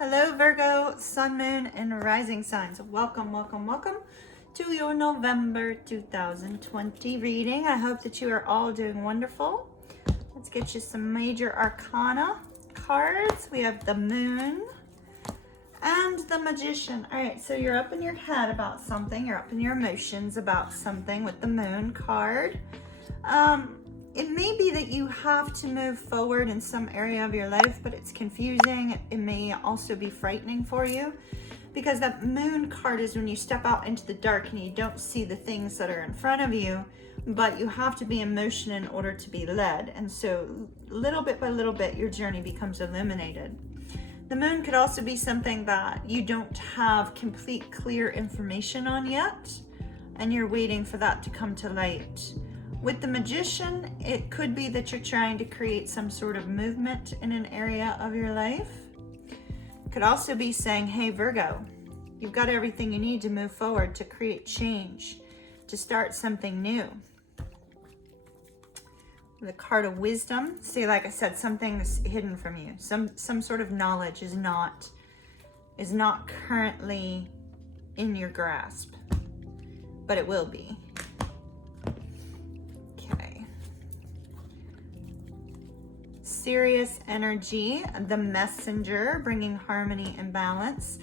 Hello Virgo, Sun, Moon, and Rising signs. Welcome, welcome, welcome to your November 2020 reading. I hope that you are all doing wonderful. Let's get you some major arcana cards. We have the Moon and the Magician. All right, so you're up in your head about something. You're up in your emotions about something with the Moon card. It may be that you have to move forward in some area of your life, but it's confusing. It may also be frightening for you because that Moon card is when you step out into the dark and you don't see the things that are in front of you, but you have to be in motion in order to be led. And so little bit by little bit, your journey becomes illuminated. The Moon could also be something that you don't have complete, clear information on yet, and you're waiting for that to come to light. With the Magician, it could be that you're trying to create some sort of movement in an area of your life. It could also be saying, hey Virgo, you've got everything you need to move forward, to create change, to start something new. The card of Wisdom, see, like I said, something is hidden from you. Some sort of knowledge is not currently in your grasp, but it will be. Serious energy, the Messenger, bringing harmony and balance.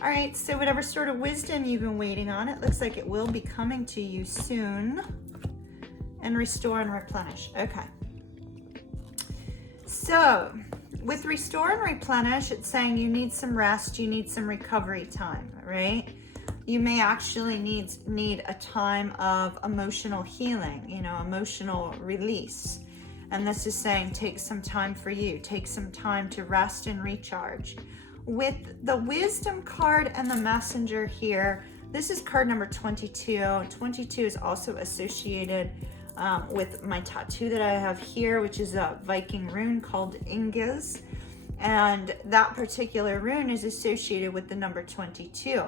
All right, so whatever sort of wisdom you've been waiting on, it looks like it will be coming to you soon. And restore and replenish. Okay. So with restore and replenish, it's saying you need some rest, you need some recovery time, right? You may actually need a time of emotional healing, emotional release. And this is saying take some time for you, take some time to rest and recharge. With the Wisdom card and the Messenger here, this is card number 22. 22 is also associated with my tattoo that I have here, which is a Viking rune called Ingas. And that particular rune is associated with the number 22.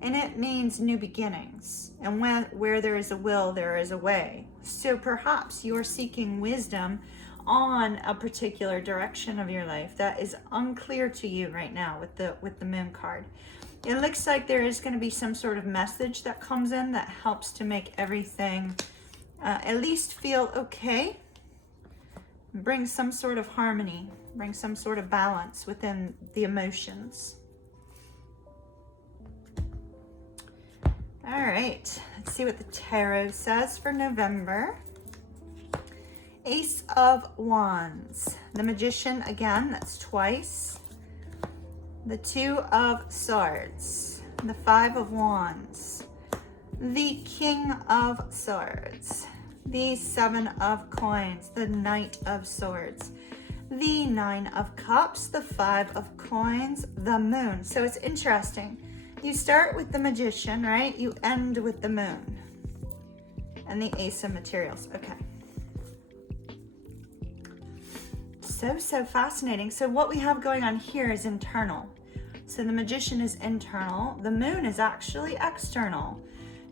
And it means new beginnings. And where there is a will, there is a way. So perhaps you're seeking wisdom on a particular direction of your life that is unclear to you right now with the Moon card. It looks like there is going to be some sort of message that comes in that helps to make everything at least feel okay. Bring some sort of harmony, bring some sort of balance within the emotions. All right, let's see what the tarot says for November. Ace of Wands, the Magician again, that's twice. The Two of Swords, the Five of Wands, the King of Swords, the Seven of Coins, the Knight of Swords, the Nine of Cups, the Five of Coins, the Moon. So it's interesting. You start with the Magician, right? You end with the Moon and the Ace of Materials. Okay. So fascinating. So what we have going on here is internal. So the Magician is internal. The Moon is actually external.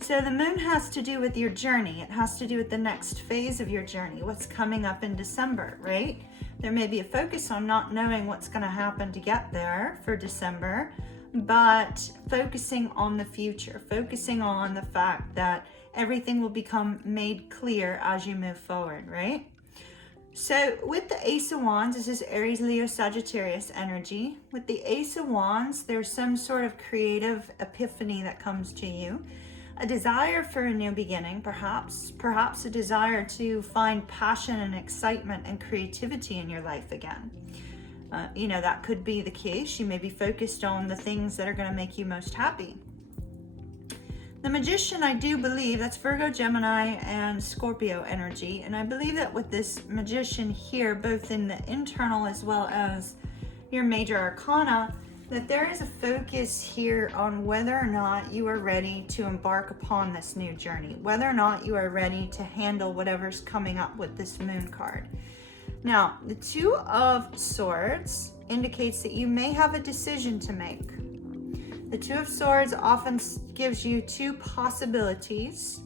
So the Moon has to do with your journey. It has to do with the next phase of your journey, what's coming up in December, right? There may be a focus on not knowing what's going to happen to get there for December, but focusing on the future, focusing on the fact that everything will become made clear as you move forward, right? So with the Ace of Wands, this is Aries, Leo, Sagittarius energy. With the Ace of Wands, there's some sort of creative epiphany that comes to you. A desire for a new beginning, perhaps a desire to find passion and excitement and creativity in your life again. That could be the case. You may be focused on the things that are going to make you most happy. The Magician, I do believe, that's Virgo, Gemini, and Scorpio energy. And I believe that with this Magician here, both in the internal as well as your major arcana, that there is a focus here on whether or not you are ready to embark upon this new journey, whether or not you are ready to handle whatever's coming up with this Moon card. Now, the Two of Swords indicates that you may have a decision to make. The Two of Swords often gives you two possibilities,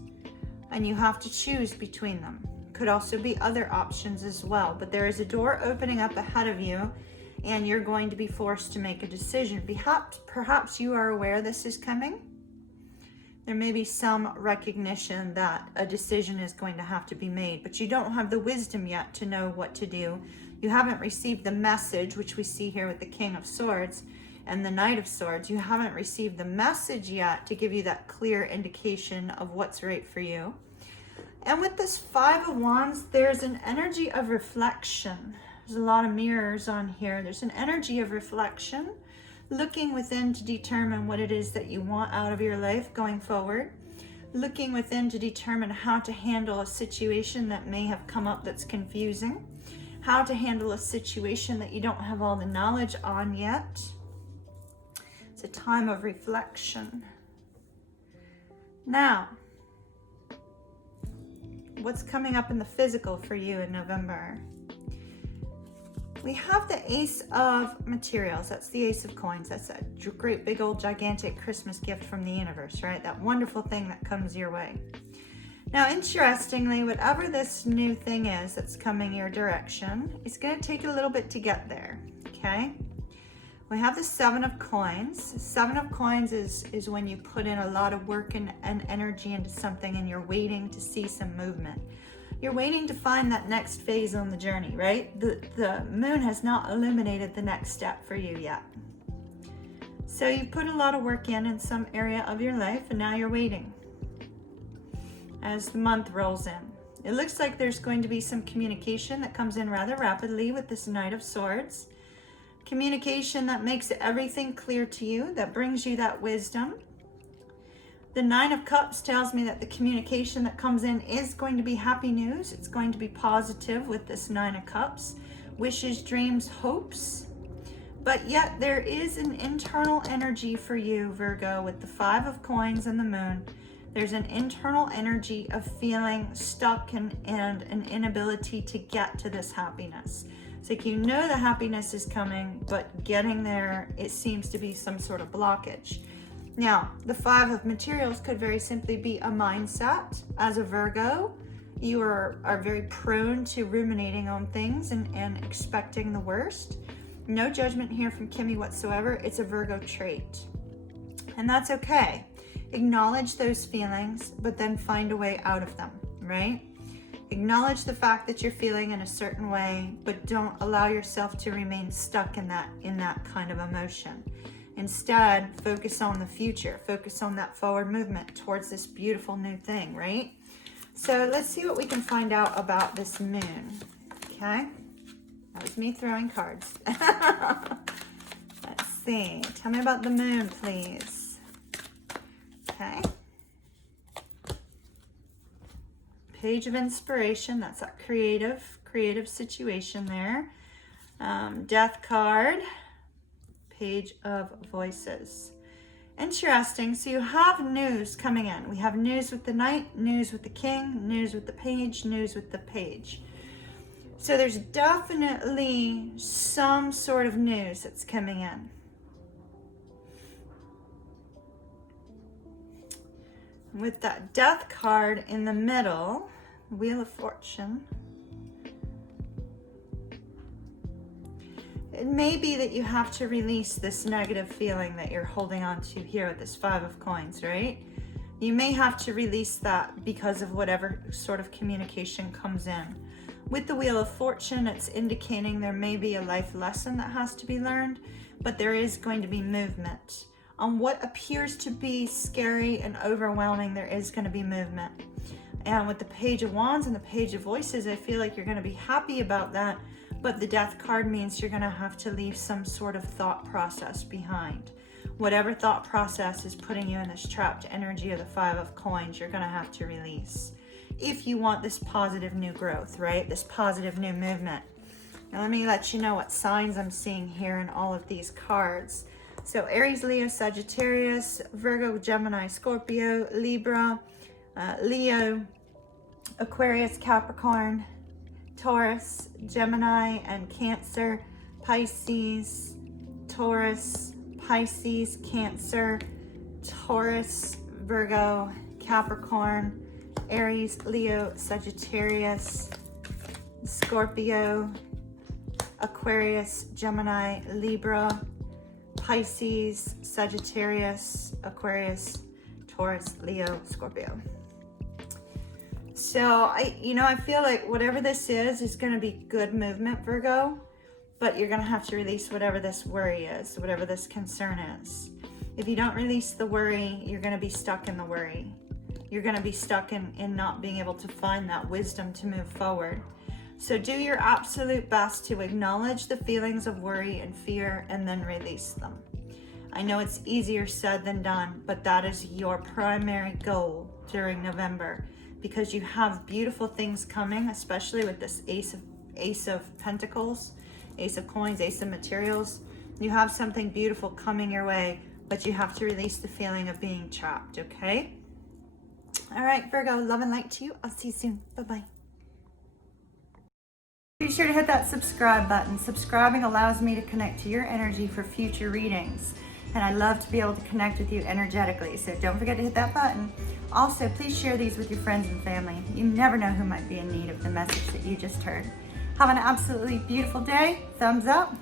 and you have to choose between them. Could also be other options as well, but there is a door opening up ahead of you and you're going to be forced to make a decision. Perhaps you are aware this is coming. There may be some recognition that a decision is going to have to be made, but you don't have the wisdom yet to know what to do. You haven't received the message, which we see here with the King of Swords and the Knight of Swords. You haven't received the message yet to give you that clear indication of what's right for you. And with this Five of Wands, there's an energy of reflection. There's a lot of mirrors on here. There's an energy of reflection, looking within to determine what it is that you want out of your life going forward, looking within to determine how to handle a situation that may have come up that's confusing, how to handle a situation that you don't have all the knowledge on yet. It's a time of reflection. Now, what's coming up in the physical for you in November? We have the Ace of Materials. That's the Ace of Coins. That's a great big old gigantic Christmas gift from the universe, right? That wonderful thing that comes your way. Now, interestingly, whatever this new thing is that's coming your direction, it's going to take a little bit to get there, okay? We have the Seven of Coins. Seven of Coins is when you put in a lot of work and energy into something and you're waiting to see some movement. You're waiting to find that next phase on the journey, right? The moon has not illuminated the next step for you yet. So you put a lot of work in some area of your life, and now you're waiting as the month rolls in. It looks like there's going to be some communication that comes in rather rapidly with this Knight of Swords. Communication that makes everything clear to you, that brings you that wisdom. The Nine of Cups tells me that the communication that comes in is going to be happy news. It's going to be positive with this Nine of Cups. Wishes, dreams, hopes. But yet there is an internal energy for you, Virgo, with the Five of Coins and the Moon. There's an internal energy of feeling stuck and an inability to get to this happiness. It's like you know the happiness is coming, but getting there, it seems to be some sort of blockage. Now, the Five of Materials could very simply be a mindset. As a Virgo, you are very prone to ruminating on things and expecting the worst. No judgment here from Kimmy whatsoever. It's a Virgo trait. And that's okay. Acknowledge those feelings, but then find a way out of them, right? Acknowledge the fact that you're feeling in a certain way, but don't allow yourself to remain stuck in that kind of emotion. Instead, focus on the future. Focus on that forward movement towards this beautiful new thing, right? So let's see what we can find out about this moon, okay? That was me throwing cards. Let's see. Tell me about the moon, please. Okay. Page of Inspiration. That's that creative situation there. Death card. Page of Voices. Interesting. So you have news coming in. We have news with the Knight, news with the King, news with the Page, news with the Page. So there's definitely some sort of news that's coming in. With that Death card in the middle, Wheel of Fortune. It may be that you have to release this negative feeling that you're holding on to here with this Five of Coins, right? You may have to release that because of whatever sort of communication comes in. With the Wheel of Fortune, it's indicating there may be a life lesson that has to be learned, but there is going to be movement. On what appears to be scary and overwhelming, there is going to be movement. And with the Page of Wands and the Page of Voices, I feel like you're going to be happy about that. But the Death card means you're going to have to leave some sort of thought process behind. Whatever thought process is putting you in this trapped energy of the Five of Coins, you're going to have to release. If you want this positive new growth, right? This positive new movement. Now let me let you know what signs I'm seeing here in all of these cards. So Aries, Leo, Sagittarius, Virgo, Gemini, Scorpio, Libra, Leo, Aquarius, Capricorn, Taurus, Gemini, and Cancer, Pisces, Taurus, Pisces, Cancer, Taurus, Virgo, Capricorn, Aries, Leo, Sagittarius, Scorpio, Aquarius, Gemini, Libra, Pisces, Sagittarius, Aquarius, Taurus, Leo, Scorpio. So I feel like whatever this is going to be good movement, Virgo, but you're going to have to release whatever this worry is, whatever this concern is. If you don't release the worry, you're going to be stuck in the worry. You're going to be stuck in not being able to find that wisdom to move forward. So do your absolute best to acknowledge the feelings of worry and fear and then release them. I know it's easier said than done, but that is your primary goal during November, because you have beautiful things coming, especially with this Ace of Pentacles, Ace of Coins, Ace of Materials. You have something beautiful coming your way, but you have to release the feeling of being trapped, okay? All right, Virgo, love and light to you. I'll see you soon. Bye-bye. Be sure to hit that subscribe button. Subscribing allows me to connect to your energy for future readings. And I love to be able to connect with you energetically. So don't forget to hit that button. Also, please share these with your friends and family. You never know who might be in need of the message that you just heard. Have an absolutely beautiful day. Thumbs up.